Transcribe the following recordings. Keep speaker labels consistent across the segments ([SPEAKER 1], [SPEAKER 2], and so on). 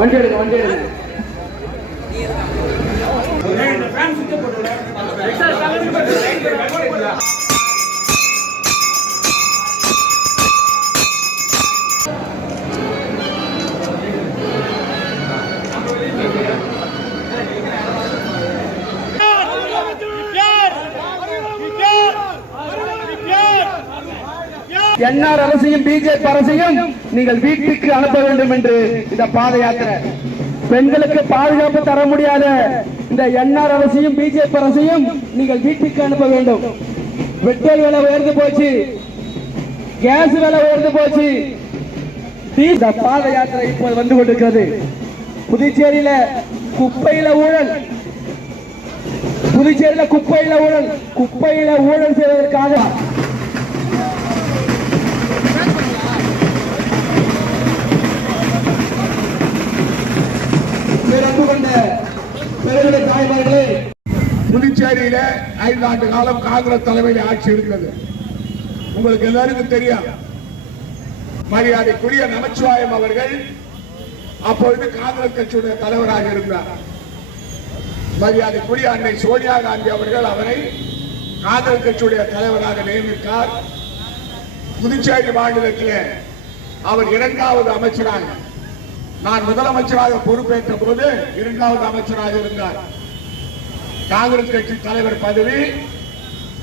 [SPEAKER 1] வண்டி எடுங்க வண்டி எடுங்க. என்ஆர் அரசையும் பிஜேபி அரசையும் நீங்கள் வீட்டுக்கு அனுப்ப வேண்டும் என்று இந்த பாத யாத்திரை பெண்களுக்கு பாதுகாப்பு தர முடியாத இந்த என்ஆர் அரசையும் பிஜேபி அரசையும் நீங்கள் வீட்டுக்கு அனுப்ப வேண்டும். பெட்ரோல் விலை உயர்ந்து போச்சு. கேஸ் விலை உயர்ந்து போச்சு. இந்த பாத யாத்திரை இப்போது வந்து கொண்டிருக்கிறது. புதுச்சேரியில குப்பையில ஊழல். புதுச்சேரியில குப்பையில ஊழல். குப்பையில ஊழல் செய்வதற்காக பெருமிட
[SPEAKER 2] புதுச்சேரியில ஐந்து ஆண்டு காலம் காங்கிரஸ் தலைமையில் ஆட்சி இருக்கிறது உங்களுக்கு எல்லாருக்கும் தெரியும் மரியாதைக்குரிய நமச்சிவாயம் அவர்கள் அப்பொழுது காங்கிரஸ் கட்சியுடைய தலைவராக இருந்தார். மரியாதைக்குரிய அன்னை சோனியா காந்தி அவர்கள் அவரை காங்கிரஸ் கட்சியுடைய தலைவராக நியமித்தார். புதுச்சேரி மாநிலத்தில் அவர் இரண்டாவது அமைச்சராக நான் முதலமைச்சராக பொறுப்பேற்ற போது இரண்டாவது அமைச்சராக இருந்தார். காங்கிரஸ் கட்சி தலைவர் பதவி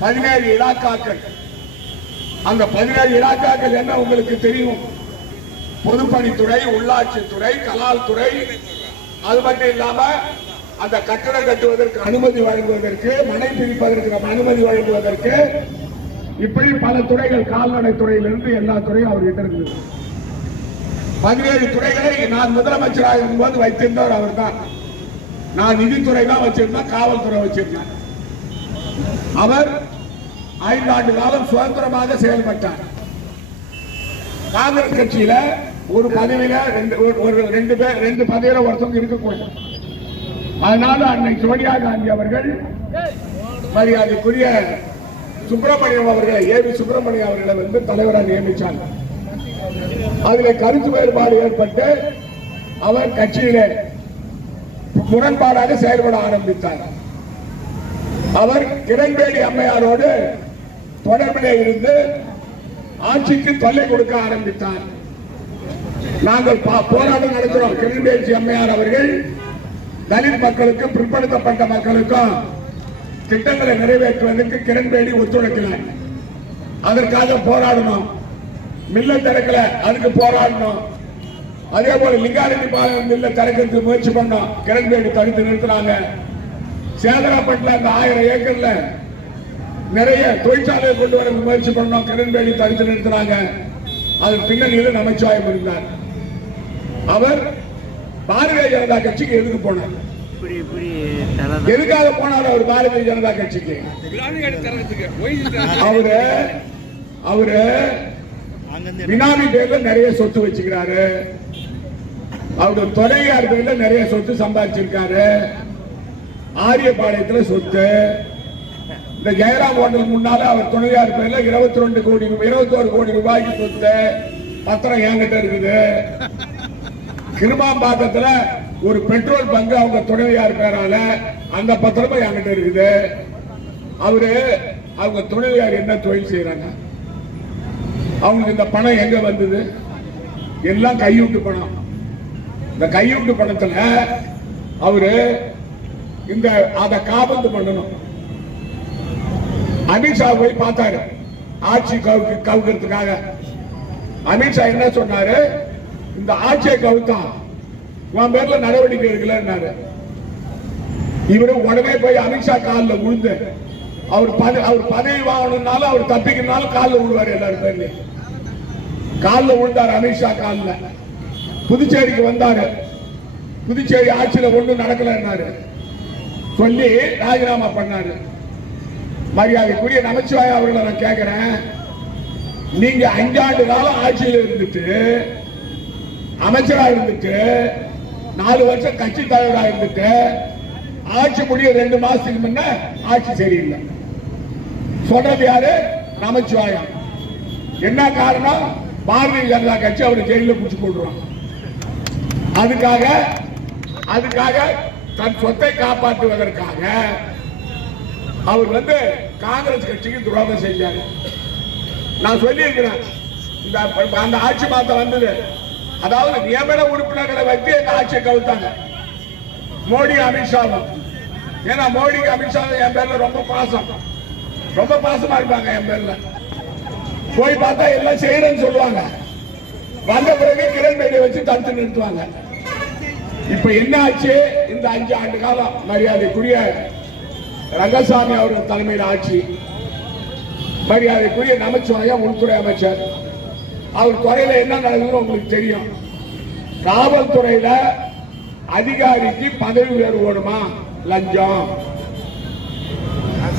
[SPEAKER 2] பதினேழு இலாக்காக்கள். அந்த பதினேழு இலாக்காக்கள் என்ன உங்களுக்கு தெரியும்? பொதுப்பணித்துறை உள்ளாட்சித்துறை கலால் துறை அது மட்டும் இல்லாம அந்த கட்டடம் கட்டுவதற்கு அனுமதி வழங்குவதற்கு மனை பிரிப்பதற்கு நம்ம அனுமதி வழங்குவதற்கு இப்படி பல துறைகள் கால்நடை துறையிலிருந்து எல்லா துறையும் அவர்கிட்ட இருக்குது. பதினேழு துறைகளை நான் முதலமைச்சராக இருக்கும்போது வைத்திருந்தவர் அவர்தான். நான் நிதித்துறை தான் வச்சிருந்தேன் காவல்துறை வச்சிருந்தேன். அவர் ஐந்தாண்டு காலம் சுதந்திரமாக செயல்பட்டார். காங்கிரஸ் கட்சியில ஒரு பதவியில ரெண்டு ஒரு- ரெண்டு பேர் ரெண்டு பதவியில ஒருத்தவங்க இருக்கக்கூடும் அதனால அன்னை சோனியா காந்தி அவர்கள் மரியாதைக்குரிய சுப்பிரமணியம் அவர்களை பி சுப்பிரமணியம் அவர்களை வந்து தலைவராக நியமிச்சாங்க அதில் கருத்து வேறுபாடு ஏற்பட்டு அவர் கட்சியிலே முரண்பாடாக செயல்பட ஆரம்பித்தார். அவர் கிரண்பேடி அம்மையாரோடு தொடர்பிலே இருந்து ஆட்சிக்கு தொல்லை கொடுக்க ஆரம்பித்தார். நாங்கள் பா- போராட்டம் நடத்துகிறோம். கிரண்பேடி அம்மையார் அவர்கள் தலித் மக்களுக்கும் பிற்படுத்தப்பட்ட மக்களுக்கும் திட்டங்களை நிறைவேற்றுவதற்கு கிரண்பேடி ஒத்துழைக்கிறார். அதற்காக போராடணும். மில்ல திறக்கல அதுக்கு போராடணும். அதே போல லிங்காரெட்டி பாளையம் மில்ல திறக்கிறதுக்கு முயற்சி பண்ணோம் கிரண்பேடி தடுத்து நிறுத்தினாங்க சேதராப்பட்டில் அந்த ஆயிரம் ஏக்கர்ல நிறைய தொழிற்சாலையை கொண்டு வர முயற்சி பண்ணோம் கிரண்பேடி தடுத்து நிறுத்தினாங்க அதன் பின்னணியில் நமச்சிவாயம் இருந்தார். அவர் பாரதிய ஜனதா கட்சிக்கு எதுக்கு போனார்? எதுக்காக போனார் அவர் பாரதிய ஜனதா கட்சிக்கு? அவரு அவரு பினாமி பேர்ல நிறைய சொத்து வச்சுக்கிறாரு. அவரு துறையார் பேர்ல நிறைய சொத்து சம்பாதிச்சிருக்காரு. ஆரியபாளையத்துல சொத்து. இந்த ஜெயராம் ஹோட்டல் முன்னால அவர் துணையார் பேர்ல இருபத்தி ரெண்டு கோடி இருபத்தோரு கோடி ரூபாய்க்கு சொத்து. பத்திரம் என்கிட்ட இருக்குது. கிருமாம்பாக்கத்துல ஒரு பெட்ரோல் பங்கு அவங்க துணைவியார் பேரால அந்த பத்திரமும் என்கிட்ட இருக்குது. அவரு அவங்க துணைவியார் என்ன தொழில் செய்யறாங்க அவங்களுக்கு இந்த பணம் எங்க வந்தது? எல்லாம் கையூட்டு பணம். இந்த கையூட்டு பணத்துல அவரு இந்த அத காபந்து பண்ணணும். அமித்ஷா போய் பார்த்தாரு. ஆட்சி கவுக்கு கவுக்கிறதுக்காக. அமித்ஷா என்ன சொன்னாரு? இந்த ஆட்சியை கவுத்தா உன் பேர்ல நடவடிக்கை எடுக்கலன்னாரு. இவரு உடனே போய் அமித்ஷா காலில் விழுந்து அவர் பதவி அவர் பதவி வாங்கணும்னாலும் அவர் தப்பிக்கணும்னாலும் காலில் விழுவார் எல்லாரும் பேர்லயும். காலில் விழுந்தார் அமித்ஷா காலில். புதுச்சேரிக்கு வந்தாரு. புதுச்சேரி ஆட்சியில் ஒன்றும் நடக்கலன்னாரு. சொல்லி ராஜினாமா பண்ணாரு. மரியாதைக்குரிய நமச்சிவாய அவர்களை நான் கேட்கிறேன் நீங்க அஞ்சாண்டு காலம் ஆட்சியில் இருந்துட்டு அமைச்சரா இருந்துட்டு நாலு வருஷம் கட்சி தலைவரா இருந்துட்டு ஆட்சி முடிய ரெண்டு மாசத்துக்கு முன்ன ஆட்சி சரியில்லை. சொல்றது யாரு? நமச்சிவாயம் என்ன காரணம்? பாரதிய ஜனதா கட்சி அவர் ஜெயில பிடிச்சு போடுறான் அதுக்காக அதுக்காக தன் சொத்தை காப்பாற்றுவதற்காக அவர் வந்து காங்கிரஸ் கட்சிக்கு துரோகம் செஞ்சார். நான் சொல்லியிருக்கிறேன். இந்த அந்த ஆட்சி மாத்தம் வந்தது. அதாவது நியமன உறுப்பினர்களை வச்சு இந்த ஆட்சியை கவுத்தாங்க மோடி அமித்ஷாவும். ஏன்னா மோடிக்கு அமித்ஷா என் பேர்ல ரொம்ப பாசம். ரொம்ப பாசமா இருப்பாங்க என் பேர்ல. போய் பார்த்தா எல்லாம் செய்யறேன்னு சொல்லுவாங்க. வந்த பிறகு கிரண் பேடியை வச்சு தடுத்து நிறுத்துவாங்க. இப்ப என்ன ஆச்சு இந்த அஞ்சு ஆண்டு காலம் மரியாதைக்குரிய ரங்கசாமி அவர்கள் தலைமையில் ஆட்சி. மரியாதைக்குரிய நமச்சிவாயம் உள்துறை அமைச்சர். அவர் துறையில என்ன நடக்குதுன்னு உங்களுக்கு தெரியும். காவல்துறையில அதிகாரிக்கு பதவி உயர்வு வேணுமா லஞ்சம்.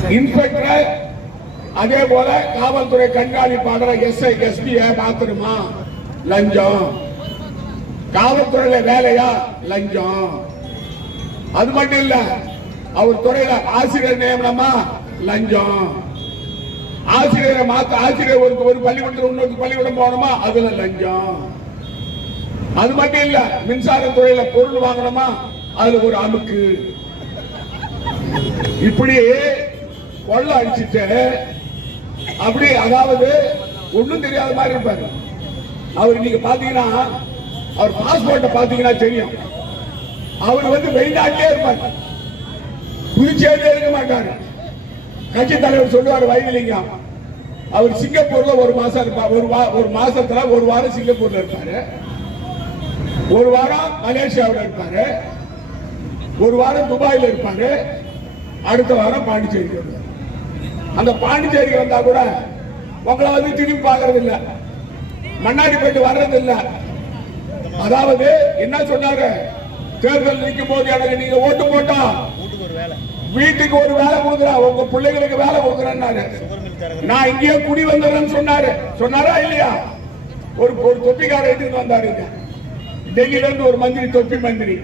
[SPEAKER 2] இன்ஸ்பெக்டர் அதே போல காவல்துறை கண்காணிப்பாளர் எஸ்ஐ எஸ்பி மாத்தணுமா லஞ்சம். காவல்துறையில வேலையா? லஞ்சம். அது மட்டும் இல்ல அவர் துறையில ஆசிரியர் நியமனமா? லஞ்சம். ஆசிரியரை மாத்த ஆசிரியர் ஒரு ஒரு பள்ளிக்கூடத்தில் இன்னொரு பள்ளிக்கூடம் போகணுமா? அதுல லஞ்சம். அது மட்டும் இல்ல மின்சாரத்துறையில பொருள் வாங்கணுமா? அதுல ஒரு அமுக்கு. இப்படி கொள்ள அடிச்சுட்டு அப்படி அதாவது ஒண்ணும் தெரியாத மாதிரி இருப்பாரு. அவர் நீங்க பாத்தீங்கன்னா அவர் பாஸ்போர்ட்டை பாத்தீங்கன்னா தெரியும். அவர் வந்து வெளிநாட்டிலே இருப்பார். புதுச்சேரியில இருக்க மாட்டார். கட்சி தலைவர் சொல்லுவார் வைத்திலிங்கம் அவர் சிங்கப்பூர்ல ஒரு மாசம் இருப்பார் ஒரு வா- ஒரு மாசத்துல ஒரு வாரம் சிங்கப்பூர்ல இருப்பாரு. ஒரு வாரம் மலேசியாவில் இருப்பாரு. ஒரு வாரம் துபாயில் இருப்பாரு. அடுத்த வாரம் பாண்டிச்சேரிக்கு வருவார். அந்த பாண்டிச்சேரிக்கு வந்தா கூட உங்களை வந்து திரும்பி பார்க்கறது இல்லை. மண்ணாடி போயிட்டு வர்றது இல்லை. அதாவது என்ன சொன்னாரு தேர்தல் நிற்கும் போது எனக்கு நீங்க ஓட்டு போட்டா
[SPEAKER 3] வீட்டுக்கு ஒரு வேலை
[SPEAKER 2] கொடுக்குறேன் உங்க பிள்ளைகளுக்கு வேலை கொடுக்குறேன்னாரு. நான் இங்கேயே குடி வந்தவன் சொன்னாரு. சொன்னாரா இல்லையா? ஒரு ஒரு தொப்பிக்கார இட்டுக்கு வந்தாருங்க டெல்லியில இருந்து ஒரு மந்திரி தொப்பி மந்திரி.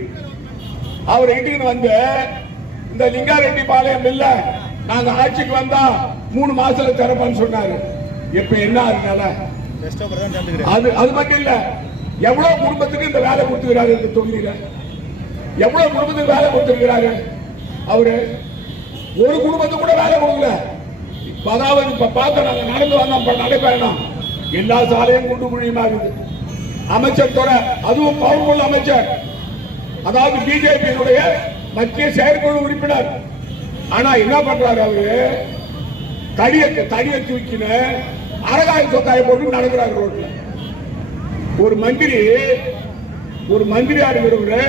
[SPEAKER 2] அவர் இட்டுக்கு வந்து இந்த லிங்காரெட்டி பாளையம் இல்ல நாங்க ஆட்சிக்கு வந்தா மூணு மாசத்துல திறப்பேன்னு சொன்னாரு. இப்ப என்ன அதனால அது அது மட்டும் இல்ல எவ்வளவு குடும்பத்துக்கு இந்த வேலை கொடுத்துக்கிறாரு இந்த தொகுதியில? எவ்வளவு குடும்பத்துக்கு வேலை கொடுத்திருக்கிறாரு அவரு ஒரு குடும்பத்துக்கு கூட வேலை கொடுக்கல. அதாவது இப்ப பார்த்தோம் நாங்க நடந்து வந்தோம் நடைபெறணும் எல்லா சாலையும் குண்டு குழியுமா இருக்குது. அமைச்சர் துறை அதுவும் பவர்ஃபுல் அமைச்சர். அதாவது பிஜேபியினுடைய மத்திய செயற்குழு உறுப்பினர். ஆனா என்ன பண்றாரு அவரு? தடிய தடிய தூக்கின அரகாய சொத்தாய போட்டு நடக்கிறாரு ரோட்ல. ஒரு மந்திரி ஒரு மந்திரியா இருக்கிறவரு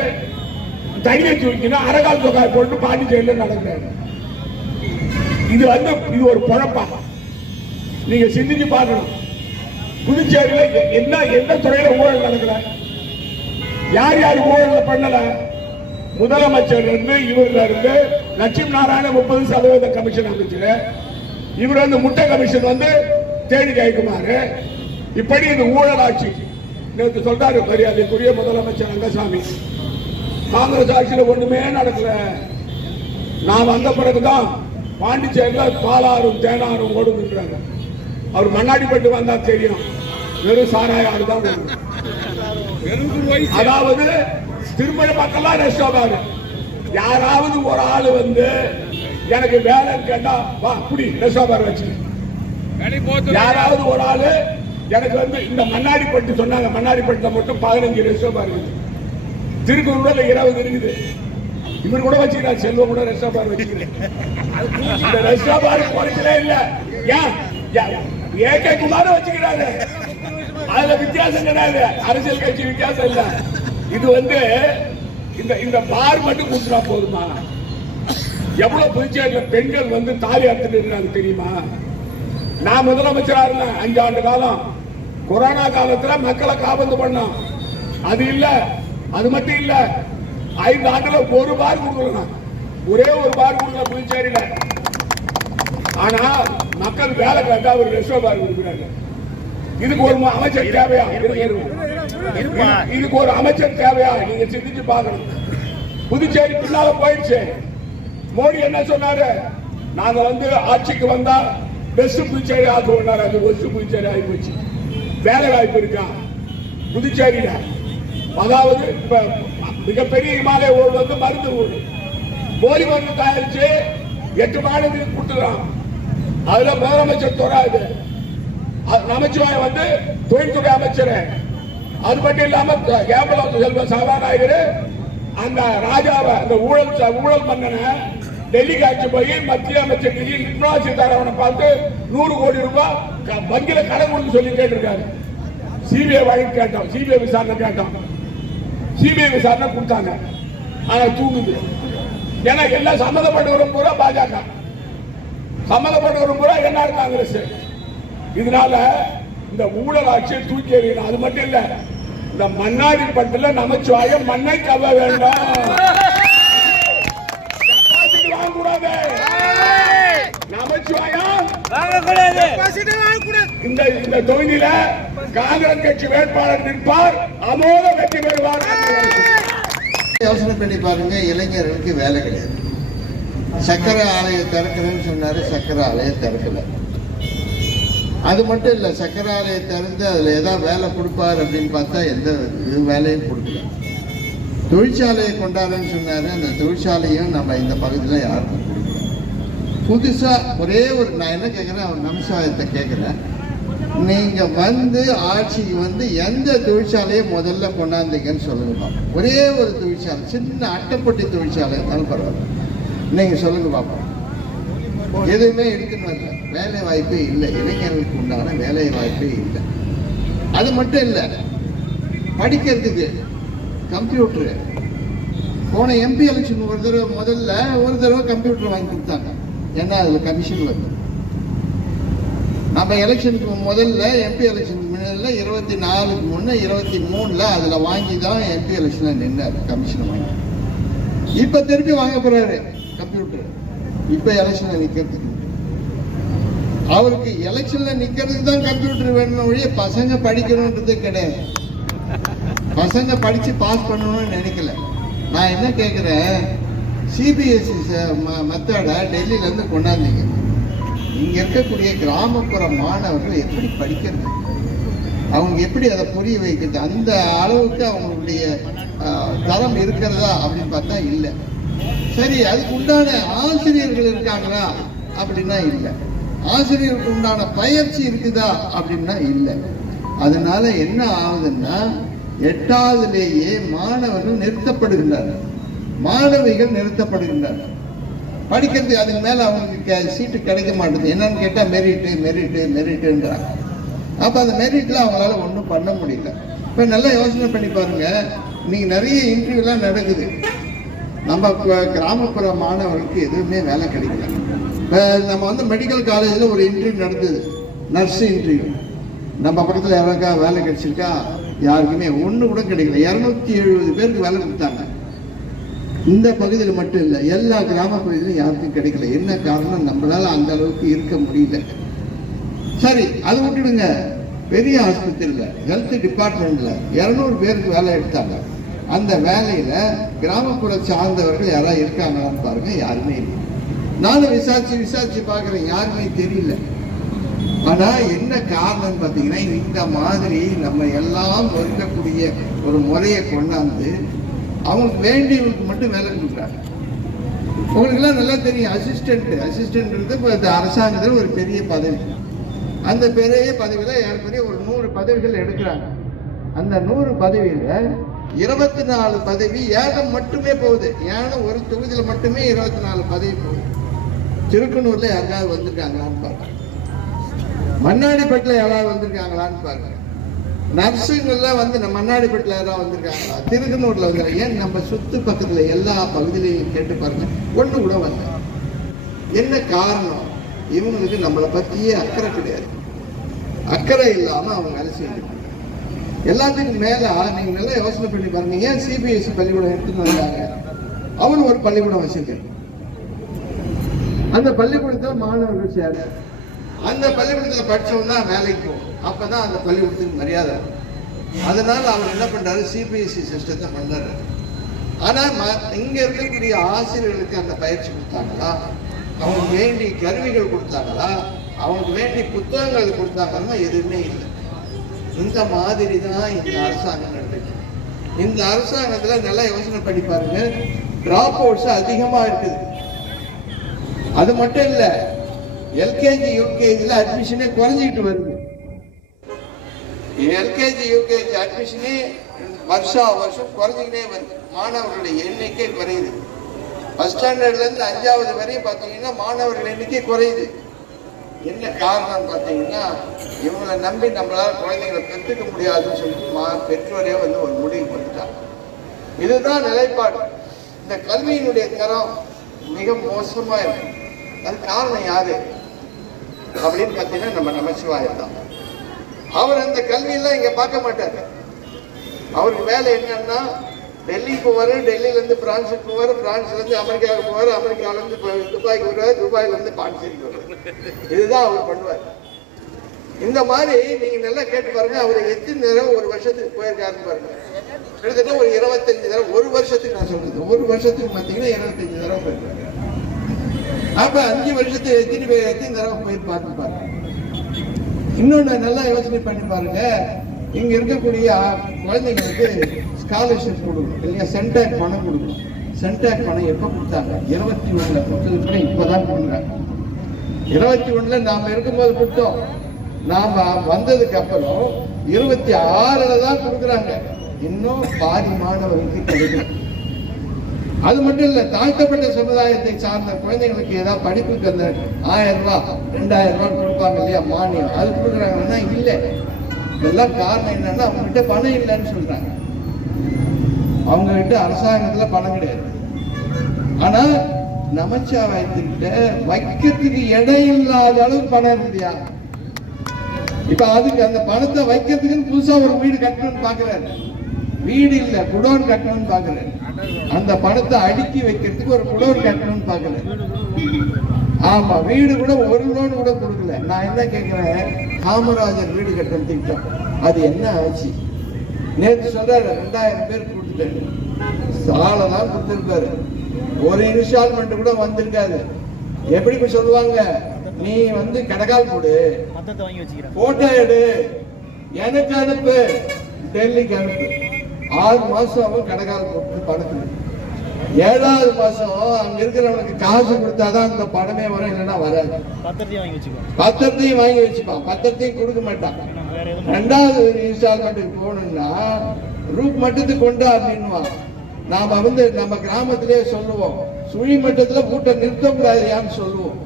[SPEAKER 2] தடிய தூக்கினா அரகால் சொக்காய போட்டு பாண்டிச்சேரியில நடக்கிறாரு. இது வந்து இது ஒரு குழப்பா நீங்க சிந்திச்சு பார்க்கணும். புதுச்சேரியில என்ன எந்த துறையில ஊழல் நடக்கல? யார் யார் ஊழல் பண்ணல? முதலமைச்சர் இருந்து இவர்ல இருந்து லட்சுமி நாராயண முப்பது சதவீத கமிஷன் அமைச்சர். இவர் வந்து முட்டை கமிஷன் வந்து தேனி ஜெயக்குமார். இப்படி இந்த ஊழல் ஆட்சி. நேற்று சொல்றாரு மரியாதைக்குரிய முதலமைச்சர் ரங்கசாமி. காங்கிரஸ் ஆட்சியில ஒண்ணுமே நடக்கல. நான் வந்த பிறகுதான் பாண்டிச்சேரியில பாலாறும் தேனாரும் ஓடுதுன்றாங்க அவர் மண்ணாடிப்பட்டு வந்தா தெரியும். வெறும் சாராயாறு தான் அதாவது திருமண மக்கள்லாம் ரெஸ்டோபாரு யாராவது ஒரு ஆளு வந்து எனக்கு வேலை கேட்டா வா குடி ரெஸ்டோபார் வச்சு யாராவது ஒரு ஆளு எனக்கு வந்து இந்த மன்னாடிப்பட்டு சொன்னாங்க. மன்னாடிப்பட்டில் மட்டும் பதினஞ்சு ரெஸ்டோபார் இருக்குது. திருக்குறள்ல இருபது இருக்குது. இவர் கூட வச்சுக்கிறார். செல்வம் கூட ரெஸ்டோபார் வச்சுக்கிறேன் இந்த ரெஸ்டோபார் குறைச்சலே இல்ல. ஏன்? ஏகே குமார வச்சுக்கிறாரு. அதுல வித்தியாசம் கிடையாது அரசியல் கட்சி வித்தியாசம் இல்ல. இது வந்து இந்த இந்த பார் மட்டும் கொடுத்துட்டா போதுமா? எவ்வளவு புதுச்சேரியில பெண்கள் வந்து தாலி அறுத்துட்டு இருக்காங்க தெரியுமா? நான் முதலமைச்சரா இருந்தேன். அஞ்சு ஆண்டு காலம். கொரோனா காலத்துல மக்களை காபந்து பண்ணோம். அது இல்ல அது மட்டும் இல்ல ஐந்து ஆண்டுல ஒரு பார் கொடுக்கல ஒரே ஒரு பார் கொடுக்கல புதுச்சேரியில. ஆனா மக்கள் வேலை கேட்டா ஒரு ரெஸ்டோ பார் கொடுக்குறாங்க. இதுக்கு ஒரு அமைச்சர் தேவையா. இதுக்கு ஒரு அமைச்சர் தேவையா? நீங்க சிந்திச்சு பார்க்கணும். புதுச்சேரி பின்னால போயிடுச்சு. மோடி என்ன சொன்னாரு? நாங்க வந்து ஆட்சிக்கு வந்தா பெஸ்ட் புதுச்சேரி ஆக்குவோம் அது ஒஸ்ட் புதுச்சேரி ஆகி போச்சு. வேலை வாய்ப்பு இருக்கா? புதுச்சேரியில. அதாவது இப்ப மிகப்பெரிய இமாலய ஊர் வந்து மருந்து ஊர். போலி மருந்து தயாரிச்சு எட்டு மாநிலத்துக்கு கொடுத்துறான் அதுல முதலமைச்சர் துறை இது. அது வந்து தொழில்துறை அமைச்சர். அது மட்டும் இல்லாம கேபலம் செல்வ சபாநாயகர் அந்த ராஜாவை அந்த ஊழல் ஊழல் மன்னனை டெல்லிக்கு அழைச்சு போய் மத்திய அமைச்சர் நிர்மலா சீதாராமனை பார்த்து நூறு கோடி ரூபாய் வங்கியில கடன் கொடுத்து சொல்லி கேட்டிருக்காரு. சிபிஐ வழக்கு கேட்டோம் சிபிஐ விசாரணை கேட்டோம் சிபிஐ விசாரணை கொடுத்தாங்க. ஆனா தூங்குது. ஏன்னா எல்லாம் சம்மந்தப்பட்டவரும் பூரா பாஜக. சம்மந்தப்பட்டவரும் பூரா என்ஆர் காங்கிரஸ். இதனால இந்த ஊழல் ஆட்சியை தூக்கி எறியணும். அது மட்டும் இல்ல இந்த மண்ணாடி பட்டுல நமச்சிவாயம் மண்ணை கவ வேண்டாம். நமச்சிவாயம் இந்த இந்த தொகுதியில காங்கிரஸ் கட்சி வேட்பாளர் நிற்பார். அமோக வெற்றி பெறுவார்
[SPEAKER 4] யோசனை பண்ணி பாருங்க இளைஞர்களுக்கு வேலை கிடையாது. சக்கரை ஆலையை திறக்கிறேன்னு சொன்னாரு சக்கரை ஆலையை திறக்கல. அது மட்டும் இல்ல சக்கரை ஆலையை திறந்து அதுல ஏதாவது வேலை கொடுப்பார் அப்படின்னு பார்த்தா எந்த வேலையும் கொடுக்கல. தொழிற்சாலையை கொண்டாடுறேன்னு சொன்னாரு. அந்த தொழிற்சாலையும் நம்ம இந்த பகுதியில் யாருக்கும் புதுசாக புதுசா ஒரே ஒரு நான் என்ன கேட்குறேன் அவர் நமசாயத்தை கேட்குறேன் நீங்க வந்து ஆட்சிக்கு வந்து எந்த தொழிற்சாலையை முதல்ல கொண்டாந்தீங்கன்னு சொல்லுங்க. ஒரே ஒரு தொழிற்சாலை சின்ன அட்டைப்பட்டி தொழிற்சாலை இருந்தாலும் பரவாயில்ல. நீங்க சொல்லுங்க பார்ப்போம் எதுவுமே எடுத்துன்னு வரல. வேலை வாய்ப்பே இல்லை. இளைஞர்களுக்கு உண்டான வேலை வாய்ப்பே இல்லை. அது மட்டும் இல்லை படிக்கிறதுக்கு கம்ப்யூட்டரு போன எம்பி எலெக்ஷன் ஒரு தடவை முதல்ல ஒரு தடவை கம்ப்யூட்டர் வாங்கி கொடுத்தாங்க. ஏன்னா அதில் கமிஷனில் வந்து நம்ம எலெக்ஷனுக்கு முதல்ல எம்பி எலெக்ஷனுக்கு முன்னால இருபத்தி நாலுக்கு முன்னே இருபத்தி மூணில் அதில் வாங்கி தான் எம்பி எலெக்ஷனில் நின்னார் கமிஷன் வாங்கி. இப்போ திருப்பி வாங்க போகிறாரு கம்ப்யூட்டர் இப்போ எலெக்ஷனில் நிற்கிறதுக்கு அவருக்கு எலெக்ஷனில் நிற்கிறதுக்கு தான் கம்ப்யூட்டர் வேணும் ஒழிய பசங்க படிக்கணுன்றது கிடையாது. பசங்க படித்து பாஸ் பண்ணணும்னு நினைக்கல. நான் என்ன கேட்குறேன் சிபிஎஸ்சி மெத்தடை டெல்லியிலேருந்து கொண்டாந்தீங்க. இங்கே இருக்கக்கூடிய கிராமப்புற மாணவர்கள் எப்படி படிக்கிறது? அவங்க எப்படி அதை புரிய வைக்கிறது? அந்த அளவுக்கு அவங்களுடைய தரம் இருக்கிறதா அப்படின்னு பார்த்தா இல்லை. சரி அதுக்கு உண்டான ஆசிரியர்கள் இருக்காங்களா? அப்படின்னா இல்லை. ஆசிரியருக்கு உண்டான பயிற்சி இருக்குதா? அப்படின்னா இல்லை. அதனால என்ன ஆகுதுன்னா எட்டாவதுலேயே மாணவர்கள் நிறுத்தப்படுகின்றனர் மாணவிகள் நிறுத்தப்படுகின்றனர். படிக்கிறது அதுக்கு மேல அவங்களுக்கு சீட்டு கிடைக்க மாட்டேது என்னன்னு கேட்டா மெரிட்டு மெரிட்டு மெரிட்டுன்றாங்க அப்ப அந்த மெரிட்ல அவங்களால ஒன்றும் பண்ண முடியல. இப்ப நல்லா யோசனை பண்ணி பாருங்க. நீங்க நிறைய இன்டர்வியூலாம் நடக்குது. நம்ம கிராமப்புற மாணவர்களுக்கு எதுவுமே வேலை கிடைக்கல. இப்போ நம்ம வந்து மெடிக்கல் காலேஜில் ஒரு இன்டர்வியூ நடந்தது. நர்ஸ் இன்டர்வியூ நம்ம பக்கத்தில் யாருக்கா வேலை கிடைச்சிருக்கா? யாருக்குமே ஒன்று கூட கிடைக்கல. இரநூத்தி எழுபது பேருக்கு வேலை கொடுத்தாங்க. இந்த பகுதியில் மட்டும் இல்லை எல்லா கிராம பகுதியிலும் யாருக்கும் கிடைக்கல. என்ன காரணம்? நம்மளால அந்த அளவுக்கு இருக்க முடியல. சரி அது விட்டுடுங்க. பெரிய ஆஸ்பத்திரியில் ஹெல்த் டிபார்ட்மெண்ட்ல இரநூறு பேருக்கு வேலை எடுத்தாங்க. அந்த வேலையில கிராமப்புற சார்ந்தவர்கள் யாராவது இருக்காங்களான்னு பாருங்க யாருமே இல்லை. நானும் விசாரிச்சு விசாரிச்சு பார்க்குறேன் யாருமே தெரியல. ஆனால் என்ன காரணம்னு பார்த்தீங்கன்னா இந்த மாதிரி நம்ம எல்லாம் இருக்கக்கூடிய ஒரு முறையை கொண்டாந்து அவங்களுக்கு வேண்டியவங்களுக்கு மட்டும் வேலை கொடுக்குறாங்க. உங்களுக்குலாம் நல்லா தெரியும் அசிஸ்டண்ட் அசிஸ்டன்ட்ன்றது இப்போ இந்த அரசாங்கத்தில் ஒரு பெரிய பதவி. அந்த பெரிய பதவியில் ஏற்கனவே ஒரு நூறு பதவிகள் எடுக்கிறாங்க. அந்த நூறு பதவியில் இருபத்தி நாலு பதவி ஏகம் மட்டுமே போகுது. ஏனம் ஒரு தொகுதியில் மட்டுமே இருபத்தி நாலு பதவி போகுது. திருக்கனூரில் யாராவது வந்திருக்காங்களான்னு பார்க்குறேன் மண்ணாடிப்பட்டில் யாராவது வந்திருக்காங்களான்னு பார்க்குறேன் நர்ஸுங்கெல்லாம் வந்து நம்ம மண்ணாடிப்பட்டில் யாராவது வந்திருக்காங்களா திருக்கனூரில் வந்துருக்காங்க. ஏன் நம்ம சுற்று பக்கத்தில் எல்லா பகுதியிலையும் கேட்டு பாருங்கள் ஒன்று கூட வரல. என்ன காரணம்? இவங்களுக்கு நம்மளை பற்றியே அக்கறை கிடையாது. அக்கறை இல்லாமல் அவங்க வேலை செய்யணும். எல்லாத்துக்கும் மேலே நீங்கள் நல்லா யோசனை பண்ணி பாருங்க. ஏன் சிபிஎஸ்சி பள்ளிக்கூடம் எடுத்துன்னு வந்தாங்க? அவனு ஒரு பள்ளிக்கூடம் வச்சிருக்கேன் அந்த பள்ளிக்கூடத்தில் மாணவர்கள் சேர அந்த பள்ளிக்கூடத்தில் படித்தவன் தான் வேலைக்கு போகும் அப்போ தான் அந்த பள்ளிக்கூடத்துக்கு மரியாதை. அதனால் அவர் என்ன பண்ணுறாரு சிபிஎஸ்சி சிஸ்டத்தை பண்ணுறாரு. ஆனால் ம- இங்கே இருக்கக்கூடிய ஆசிரியர்களுக்கு அந்த பயிற்சி கொடுத்தாங்களா? அவங்களுக்கு வேண்டிய கருவிகள் கொடுத்தாங்களா? அவங்களுக்கு வேண்டிய புத்தகங்கள் கொடுத்தாங்கன்னா எதுவுமே இல்லை. இந்த மாதிரி தான் இந்த அரசாங்கம் நடந்துச்சு. இந்த அரசாங்கத்தில் நல்லா யோசனை பண்ணி பாருங்க. டிராப் அவுட்ஸ் அதிகமாக இருக்குது. அது மட்டும் இல்லை எல்கேஜி யூகேஜியில் அட்மிஷனே குறைஞ்சிக்கிட்டு வருது. எல்கேஜி யூகேஜி அட்மிஷனே வருஷா வருஷம் குறைஞ்சிக்கிட்டே வருது. மாணவர்களுடைய எண்ணிக்கை குறையுது. ஃபஸ்ட் ஸ்டாண்டர்ட்ல இருந்து அஞ்சாவது வரையும் பார்த்தீங்கன்னா மாணவர்கள் எண்ணிக்கை குறையுது. என்ன காரணம் பார்த்தீங்கன்னா இவங்களை நம்பி நம்மளால் குழந்தைங்களை பெற்றுக்க முடியாதுன்னு சொல்லிட்டு மா பெற்றோரே வந்து ஒரு முடிவு பண்ணிட்டாங்க. இதுதான் நிலைப்பாடு. இந்த கல்வியினுடைய தரம் மிக மோசமாக இருக்கு. அது காரணம் யாரு? அப்படின்னு பார்த்தீங்கன்னா நம்ம நமச்சிவாயம் தான். அவர் அந்த கல்வியெல்லாம் இங்க பார்க்க மாட்டாங்க அவருக்கு வேலை என்னன்னா டெல்லி போவாரு டெல்லியில இருந்து பிரான்ஸுக்கு போவாரு பிரான்ஸ்ல இருந்து அமெரிக்காவுக்கு போவாரு அமெரிக்கால இருந்து துபாய்க்கு வருவாரு துபாயில இருந்து பாண்டிச்சேரிக்கு வருவாரு. இதுதான் அவர் பண்ணுவார். இந்த மாதிரி நீங்க நல்லா கேட்டு பாருங்க அவர் எத்தனை தடவை ஒரு வருஷத்துக்கு போயிருக்காருன்னு பாருங்க. கிட்டத்தட்ட ஒரு இருபத்தஞ்சு தடவை ஒரு வருஷத்துக்கு நான் சொல்றது ஒரு வருஷத்துக்கு பார்த்தீங்கன்னா இருபத்தஞ்சு தடவை போயிருக்காரு. அப்ப அஞ்சு வருஷத்துக்கு எத்தனை பேர் எத்தனை தடவை போயிருப்பாருன்னு பாருங்க. இன்னொன்று நல்லா யோசனை பண்ணி பாருங்க. இங்க இருக்கக்கூடிய குழந்தைங்களுக்கு ஸ்காலர்ஷிப் கொடுக்கும் இல்லையா சென்டாக் பணம் கொடுக்கும் சென்டாக் பணம் எப்போ கொடுத்தாங்க? இருபத்தி ஒண்ணுல கொடுத்தது கூட இப்பதான் கொடுக்குறாங்க. இருபத்தி ஒண்ணுல நாம இருக்கும்போது கொடுத்தோம். நாம வந்ததுக்கு அப்புறம் இருபத்தி ஆறுல தான் கொடுக்குறாங்க. இன்னும் பாதி மாணவர்களுக்கு கிடைக்கும் அது மட்டும் இல்ல தாழ்த்தப்பட்ட சமுதாயத்தை சார்ந்த குழந்தைங்களுக்கு ஏதாவது படிப்புக்கு அந்த ஆயிரம் ரூபா ரெண்டாயிரம் ரூபா கொடுப்பாங்க இல்லையா மானியம். அது கொடுக்குறாங்கன்னா இல்லை. இதெல்லாம் காரணம் என்னன்னா அவங்க கிட்ட பணம் இல்லைன்னு சொல்றாங்க. அவங்க கிட்ட அரசாங்கத்துல பணம் கிடையாது. ஆனா நமச்சிவாயத்துக்கிட்ட வைக்கிறதுக்கு இடம் இல்லாத அளவுக்கு பணம் இருந்தியா இப்ப அதுக்கு அந்த பணத்தை வைக்கிறதுக்குன்னு புதுசா ஒரு வீடு கட்டணும்னு பாக்குறாரு. வீடு இல்ல குடோன் கட்டணும்னு பாக்குறாரு. அந்த பணத்தை அடுக்கி வைக்கிறதுக்கு ஒரு குடோன் கட்டணும்னு பாக்குறாரு ஆமா வீடு கூட ஒரு லோன் கூட கொடுக்கல. நான் என்ன கேட்கிறேன் காமராஜர் வீடு கட்டணும் திட்டம். அது என்ன ஆச்சு? நேற்று சொல்றாரு ரெண்டாயிரம் பேர் கொடுத்துட்டாரு சாலை தான் கொடுத்துருப்பாரு. ஒரு இன்ஸ்டால்மெண்ட் கூட வந்திருக்காது. எப்படி சொல்லுவாங்க? நீ வந்து கடகால் போடு. போட்டோ எடு. எனக்கு அனுப்பு. டெல்லிக்கு அனுப்பு. ஆறு மாசம் அவன் கடகால் போட்டு பணத்துல. ஏழாவது மாசம் அங்க இருக்கிறவனுக்கு காசு கொடுத்தாதான் அந்த பணமே வரும் இல்லைன்னா வராது.
[SPEAKER 3] பத்திரத்தையும் வாங்கி வச்சுக்கோ.
[SPEAKER 4] பத்திரத்தையும் வாங்கி வச்சுப்பான். பத்திரத்தையும் கொடுக்க மாட்டான். ரெண்டாவது இன்ஸ்டால்மெண்ட்டுக்கு போகணும்னா ரூப் மட்டத்துக்கு கொண்டு அப்படின்னுவான். நாம வந்து நம்ம கிராமத்திலேயே சொல்லுவோம் சுழி மட்டத்துல கூட்ட நிறுத்தக்கூடாதுயான்னு சொல்லுவோம்.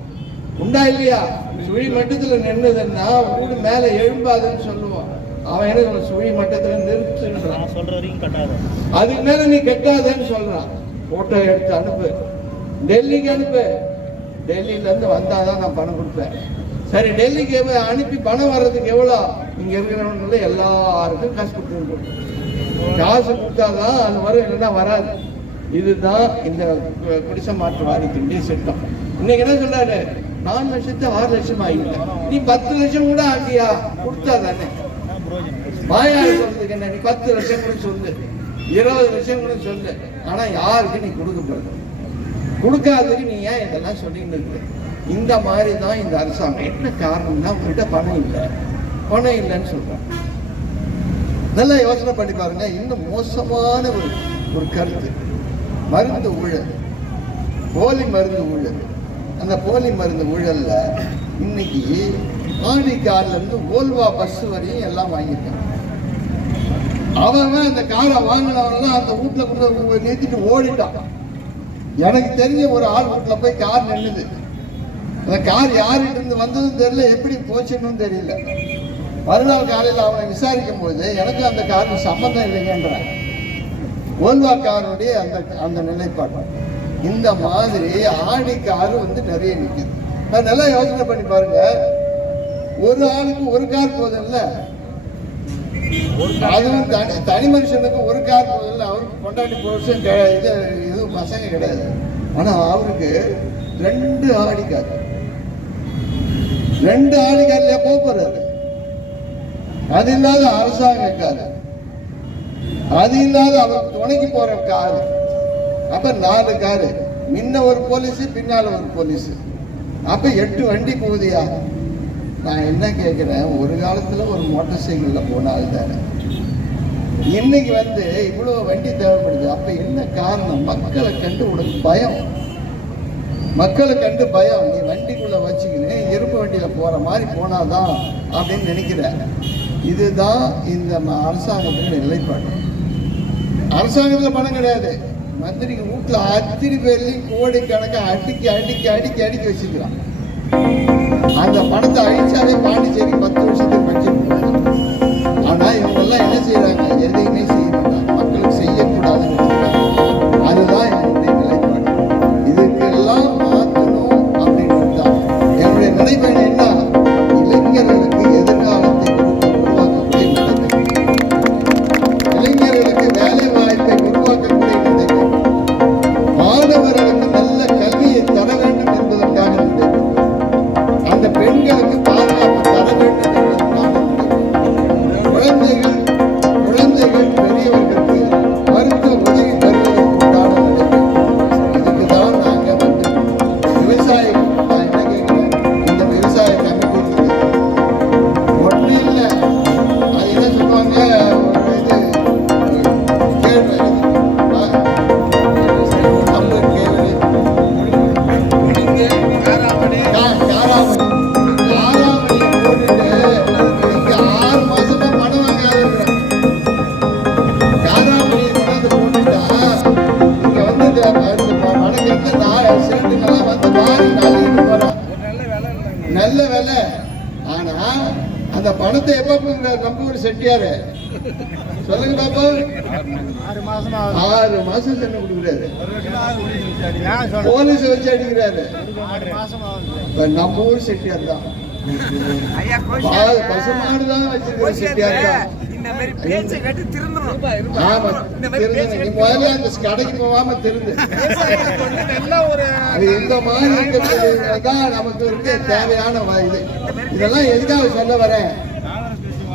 [SPEAKER 4] உண்டா இல்லையா? சுழி மட்டத்துல நின்னுதுன்னா வீடு மேல எழும்பாதுன்னு சொல்லுவோம். அவன் என்ன சொல்லுவான், சுழி மட்டத்துல நிறுத்துன்றான்
[SPEAKER 3] நான் சொல்ற வரைக்கும் கட்டாத.
[SPEAKER 4] அதுக்கு மேல நீ கட்டாதேன்னு சொல்றான். போட்டோ எடுத்து அனுப்பு. டெல்லிக்கு அனுப்பு. டெல்லியில இருந்து வந்தாதான் நான் பணம் கொடுப்பேன். சரி டெல்லிக்கு அனுப்பி பணம் வர்றதுக்கு எவ்வளோ? இங்க இருக்கிறவங்கள எல்லாருக்கும் காசு கொடுத்துருக்கோம் காசு கொடுத்தாதான் அது வரும் இல்லைன்னா வராது. இதுதான் இந்த குடிசை மாற்று வாரியத்தினுடைய திட்டம் இன்னைக்கு என்ன சொல்றாரு? நாலு லட்சத்து ஆறு லட்சம் ஆகிட்ட நீ பத்து லட்சம் கூட ஆக்கியா? கொடுத்தா தானே.
[SPEAKER 3] நான்
[SPEAKER 4] சொல்றதுக்கு என்ன? நீ பத்து லட்சம் கூட சொல்லு. இருபது லட்சம் கூட சொல்லு. ஆனா யாருக்கு நீ கொடுக்க போறது கொடுக்காததுக்கு நீ ஏன் இதெல்லாம் சொல்லிட்டு இருக்க? இந்த மாதிரி தான் இந்த அரசாங்கம். என்ன காரணம்னா உங்ககிட்ட பணம் இல்லை. பணம் இல்லைன்னு சொல்றாங்க. நல்லா யோசனை பண்ணி பாருங்க. இன்னும் மோசமான ஒரு ஒரு கருத்து. மருந்து ஊழல். போலி மருந்து ஊழல். அந்த போலி மருந்து ஊழல்ல இன்னைக்கு ஆடி கார்ல இருந்து ஓல்வா பஸ் வரையும் எல்லாம் வாங்கியிருக்காங்க. அவன் அந்த காரை வாங்கினவன்லாம் அந்த வீட்டில் கொண்டு நிறுத்திட்டு ஓடிட்டான். எனக்கு தெரிஞ்ச ஒரு ஆள் வீட்டில் போய் கார் நின்னுது. அந்த கார் யார்கிட்ட இருந்து வந்ததும் தெரியல எப்படி போச்சுன்னு தெரியல. மறுநாள் காலையில் அவனை விசாரிக்கும் போது எனக்கு அந்த காருக்கு சம்மந்தம் இல்லைங்கன்றான். ஓல்வா காருடைய அந்த அந்த நிலைப்பாடு. இந்த மாதிரி ஆடி காரு வந்து நிறைய நிற்கிது நல்லா யோசனை பண்ணி பாருங்க. ஒரு ஆளுக்கு ஒரு கார் போதும்ல? அதுவும் தனி தனி மனுஷனுக்கு ஒரு கார் போதில் அவருக்கு கொண்டாடி போர்ஷன் இது இது பசங்க கிடையாது. ஆனா அவருக்கு ரெண்டு ஆடி கார். ரெண்டு ஆடி கார்ல போக போறாரு அது இல்லாத அரசாங்க காரு. அது இல்லாத அவர் துணைக்கு போற காரு. அப்ப நாலு காரு. முன்ன ஒரு போலீஸ் பின்னால ஒரு போலீஸ். அப்ப எட்டு வண்டி போகுதியா நான் என்ன கேட்குறேன்? ஒரு காலத்தில் ஒரு மோட்டார் சைக்கிளில் போன ஆள் தானே. இன்னைக்கு வந்து இவ்வளோ வண்டி தேவைப்படுது. அப்போ என்ன காரணம்? மக்களை கண்டு உனக்கு பயம். மக்களை கண்டு பயம். நீ வண்டிக்குள்ளே வச்சுக்கின்னு எறும்பு வண்டியில் போகிற மாதிரி போனாதான் அப்படின்னு நினைக்கிற இதுதான் இந்த ம- நிலைப்பாடு. அரசாங்கத்தில் பணம் கிடையாது. மந்திரிக்கு வீட்டில் அத்தனை பேர்லையும் கோடிக்கணக்கா அடிக்க அடிக்க அடிக்க அடிக்க வச்சுக்கிறான் அந்த பணத்தை அழிச்சாவே பாண்டிச்சேரி பத்து வருஷத்துக்கு பட்ஜெட் ஆனா இவங்க எல்லாம் என்ன செய்யறாங்க எதையுமே செய்ய அந்த பணத்தை எப்ப ஊர் செட்டியாரு? சொல்லுங்க பாப்பா.
[SPEAKER 3] ஆறு மாசமா
[SPEAKER 4] ஆறு மாசம் சென்னை கொடுக்குறாரு.
[SPEAKER 3] ஆகுது
[SPEAKER 4] போலீஸ் வச்சு அடிக்கிறாரு. நம்ம ஊர் செட்டியார் தான். பால் பசுமாடு தான் வச்சிருக்கிற செட்டியார் தான். கடைக்கு போகாம திருந்து. அது இந்த மாதிரி இருக்கக்கூடியதான் நமக்கு இருக்க தேவையான வ- இது இதெல்லாம் எதுக்காக சொல்ல வரேன்?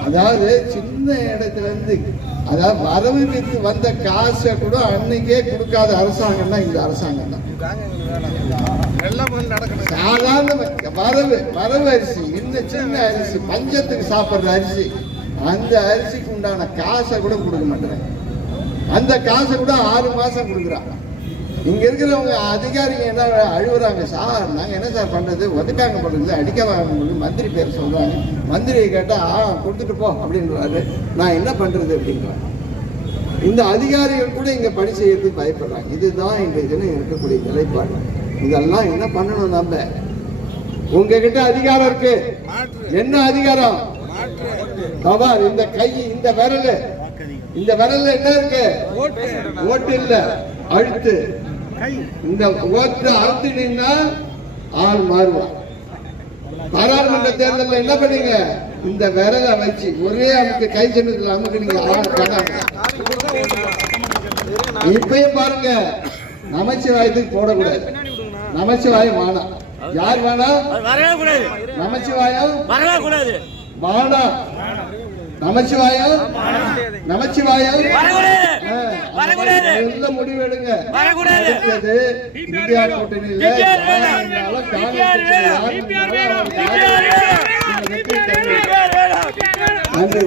[SPEAKER 4] அதாவது சின்ன இடத்துல இருந்து அதாவது வரவு வித்து வந்த காசை கூட அன்னைக்கே கொடுக்காத அரசாங்கம்னா இந்த அரசாங்கம் தான். சாதாரண வரவு வரவு அரிசி இந்த சின்ன அரிசி பஞ்சத்துக்கு சாப்பிட்ற அரிசி அந்த அரிசிக்கு உண்டான காசை கூட கொடுக்க மாட்டேறாங்க. அந்த காசை கூட ஆறு மாசம் கொடுக்குறாங்க. இங்க இருக்கிறவங்க அதிகாரிங்க என்ன அழுகுறாங்க சார் நாங்க என்ன சார் பண்றது? ஒதுக்காங்க பண்றது அடிக்க வாங்க மந்திரி பேர் சொல்றாங்க. மந்திரியை கேட்டா ஆ கொடுத்துட்டு போ அப்படின்றாரு. நான் என்ன பண்றது அப்படின்றாங்க இந்த அதிகாரிகள் கூட இங்க பணி செய்யறதுக்கு பயப்படுறாங்க. இதுதான் இன்றைய தினம் இருக்கக்கூடிய நிலைப்பாடு. இதெல்லாம் என்ன பண்ணணும் நம்ம? உங்ககிட்ட அதிகாரம் இருக்கு. என்ன அதிகாரம்? கபார் இந்த கை இந்த விரல். இந்த விரல்ல என்ன இருக்கு? ஓட்டு இல்ல. அழுத்து. இந்த ஓட்டு அழுத்து நின்னா ஆள் மாறுவான். பாராளுமன்ற தேர்தல்ல என்ன பண்ணீங்க? இந்த விரலை வச்சு ஒரே அமுக்கு கை சின்னத்துல அமுக்கு நீங்க ஆள் இப்பயும் பாருங்க நமச்சிவாயத்துக்கு போடக்கூடாது. நமச்சிவாயம் வேணாம் யார் வேணாம்
[SPEAKER 5] வரவே கூடாது.
[SPEAKER 4] நமச்சிவாயம்
[SPEAKER 5] வரவே கூடாது.
[SPEAKER 4] வேணாம் ஆ,
[SPEAKER 5] வரக்கூடாது.
[SPEAKER 4] நல்ல முடிவு எடுங்க இந்தியா கூட்டணியில. நன்றி.